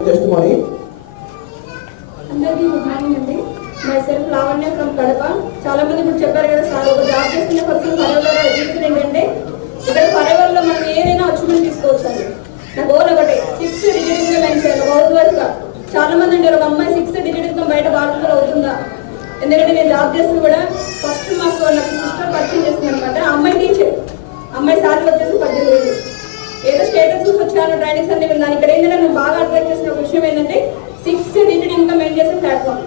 అందరికీ good morning అండి. My self Lavanya from Kadapa. చాలా మంది ఇప్పుడు చెప్పారు కదా సార్, ఒక జాబ్ చేస్తున్న పర్సన్ ఫరెవర్ ఎడ్యుకేషన్ ఏంటంటే ఇక్కడ ఫరెవర్లో మనం ఏదైనా అచీవ్మెంట్ తీసుకోవచ్చు అండి. నా గోల్ ఒకటే 6 డిజిట్ ఇన్కమ్ ఏం చేయాలి హౌస్ వైఫ్ గా. చాలా మంది అంటారు ఒక అమ్మాయి 6 డిజిట్ ఇన్కమ్ బయట బాగా అవుతుందా? ఎందుకంటే నేను జాబ్ చేస్తూ కూడా ఫస్ట్ నాకు సిస్టర్ పర్చేజ్ చేస్తుంది అనమాట. అమ్మాయి టీచర్, అమ్మాయి సార్లు వచ్చేసి 18,000. ఏదో స్టేటస్ చూసి వచ్చాను, ట్రైనింగ్స్ అన్ని విన్నాను. ఇక్కడ ఏంటంటే నేను బాగా అట్రాక్ట్ చేసిన ఒక విషయం ఏంటంటే 6 డిజిట్ ఇన్కమ్ ఏం చేసే ప్లాట్ఫామ్.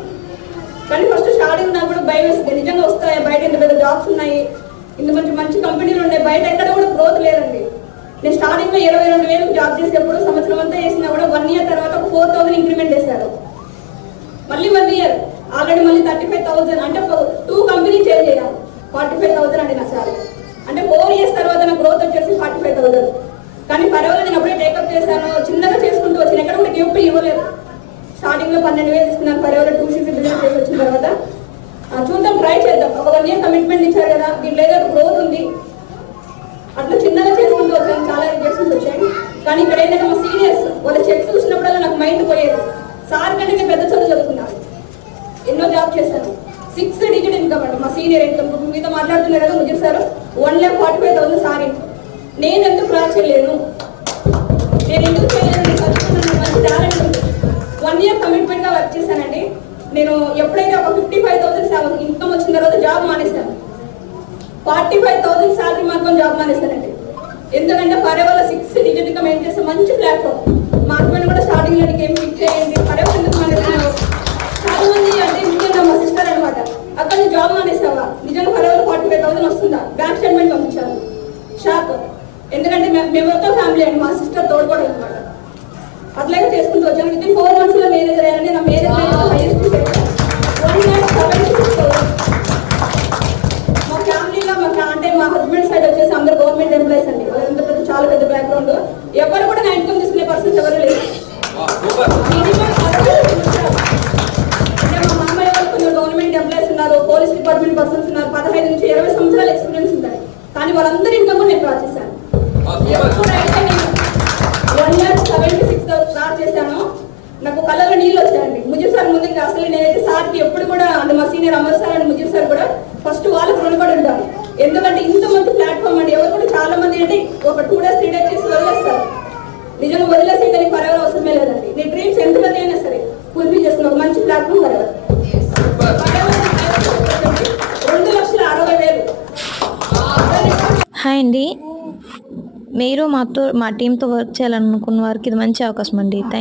కానీ ఫస్ట్ స్టార్టింగ్ నాకు కూడా భయం వేస్తుంది, నిజంగా వస్తాయి బయట ఇంత పెద్ద జాబ్స్ ఉన్నాయి, ఇంత మంచి మంచి కంపెనీలు ఉన్నాయి, బయట ఎక్కడ కూడా గ్రోత్ లేదండి. నేను స్టార్టింగ్ లో 22,000 జాబ్ చేసేప్పుడు సంవత్సరం అంతా చేసినా కూడా 1 ఇయర్ తర్వాత ఒక 4,000 ఇంక్రిమెంట్ చేశారు. మళ్ళీ 1 ఇయర్ ఆల్రెడీ మళ్ళీ 35,000, అంటే 2 కంపెనీ చేంజ్ చేయాలి. 45,000 అండి నా సార్. అంటే 4 ఇయర్స్ తర్వాత నా గ్రోత్ వచ్చేసి 45,000. కానీ పర్వాలేదు, నేను అప్పుడే టేకప్ చేశాను, చిన్నగా చేసుకుంటూ వచ్చాను, ఎక్కడ కూడా గిఫ్ట్ ఇవ్వలేదు. స్టార్టింగ్ లో 12,000 తీసుకున్నాను, పర్వాలేదు 2 సీసీ బిజినెస్ చేసి వచ్చిన తర్వాత చూద్దాం, ట్రై చేద్దాం. ఒక 1 ఇయర్ కమిట్మెంట్ ఇచ్చారు కదా, దీంట్లో ఏదో గ్రోత్ ఉంది, అట్లా చిన్నగా చేసుకుంటూ వచ్చాను. చాలా రిజెక్షన్స్ వచ్చాయి. కానీ ఇక్కడ ఏంటంటే మా సీనియర్స్ వాళ్ళ చెక్స్ చూసినప్పుడల్లా నాకు మైండ్ పోయేది. సార్ కంటే నేను పెద్ద చదువు చదువుకున్నాను, ఎన్నో జాబ్ చేశాను. 6 డిజిట్ ఇన్కమ్ అండి మా సీనియర్ ఇన్కమ్. మీతో మాట్లాడుతున్నారు కదా ముజీర్ సార్, 1,45,000 సార్ ఇన్కమ్. నేను ఎందుకు రా చేయలేను, నేను ఎందుకు చేయలేను, చదువుకున్నాను, మంచి టాలెంట్ ఉంది. 1 ఇయర్ కమిట్మెంట్ గా వర్క్ చేశానండి. నేను ఎప్పుడైతే ఒక 55,000 ఇన్కమ్ వచ్చిన తర్వాత జాబ్ మానేశాను. 45,000 శాలరీ మార్కుని జాబ్ మానేశానండి. ఎందుకంటే ఫరెవర్ 6 డిజిట్ ఇన్కమ్ ఏం చేస్తే మంచి ప్లాట్ఫామ్. మా హస్బెండ్ కూడా స్టార్టింగ్ లో ఏం ఫిక్స్ చేయండి, ఫరెవర్ ఎందుకు మానేస్తున్నావు, చాలా మంది అంటే ముఖ్యంగా మా సిస్టర్ అనమాట, అక్కడ నువ్వు జాబ్ మానేసావా, నిజంగా ఫరెవర్ 45,000 వస్తుందా, బ్యాంక్ స్టేట్మెంట్ పంపించాను. షాక్, ఎందుకంటే మేమంతా ఫ్యామిలీ అండి, మా సిస్టర్ తోడుకోవడం అనమాట. అట్లాగే చేసుకుంటూ వచ్చాను. విత్ ఇన్ 4 months లో మేనేజర్ అయ్యానండి. నా మేనేజర్ హైయెస్ట్ 1,76,000. మా ఫ్యామిలీలో అంటే మా హస్బెండ్ సైడ్ వచ్చేసి అందరు గవర్నమెంట్ ఎంప్లాయీస్ అండి. వాళ్ళంతా పెద్ద చాలా పెద్ద బ్యాక్గ్రౌండ్. ఎవరు కూడా నా ఇన్కమ్ తీసుకునే పర్సన్స్ ఎవరు లేదు. అంటే మా మామయ్య వాళ్ళు కొంచెం గవర్నమెంట్ ఎంప్లాయీస్ ఉన్నారు, పోలీస్ డిపార్ట్మెంట్ పర్సన్స్ ఉన్నారు, 15 నుంచి 20 సంవత్సరాల ఎక్స్పీరియన్స్ ఉంటాయి. కానీ వాళ్ళందరూ ఇన్కమ్ కూడా నేను డ్రా చేశాను. ఎప్పుడైతే నేను 1,76,000 స్టార్ట్ చేశాను, నాకు కళ్ళలో నీళ్ళు వచ్చాయండి. ముజీర్ సార్ ముందు అసలు నేనైతే సార్కి ఎప్పుడు కూడా అంటే మా senior Amar sir and Mujeer sir కూడా ఫస్ట్ వాళ్ళకి రుణపడి ఉంటాను. ఎందుకంటే ఇంత మంచి ప్లాట్ఫామ్ అండి. ఎవరు కూడా చాలా మంది అంటే ఒక 2 days 3 days చేసి వదిలేస్తారు. నిజంగా వదిలేసి దానికి ఫరెవర్ అవసరమే లేదండి. నీ డ్రీమ్స్ ఎంత పెద్ద అయినా సరే ఫుల్ఫిల్ చేసుకున్న ఒక మంచి ప్లాట్ఫామ్ ఫరెవర్. 2,60,000. హాయ్ అండి, మీరు మా టీంతో వర్క్ చేయాలనుకున్న వారికి ఇది మంచి అవకాశం అండి. Thank you.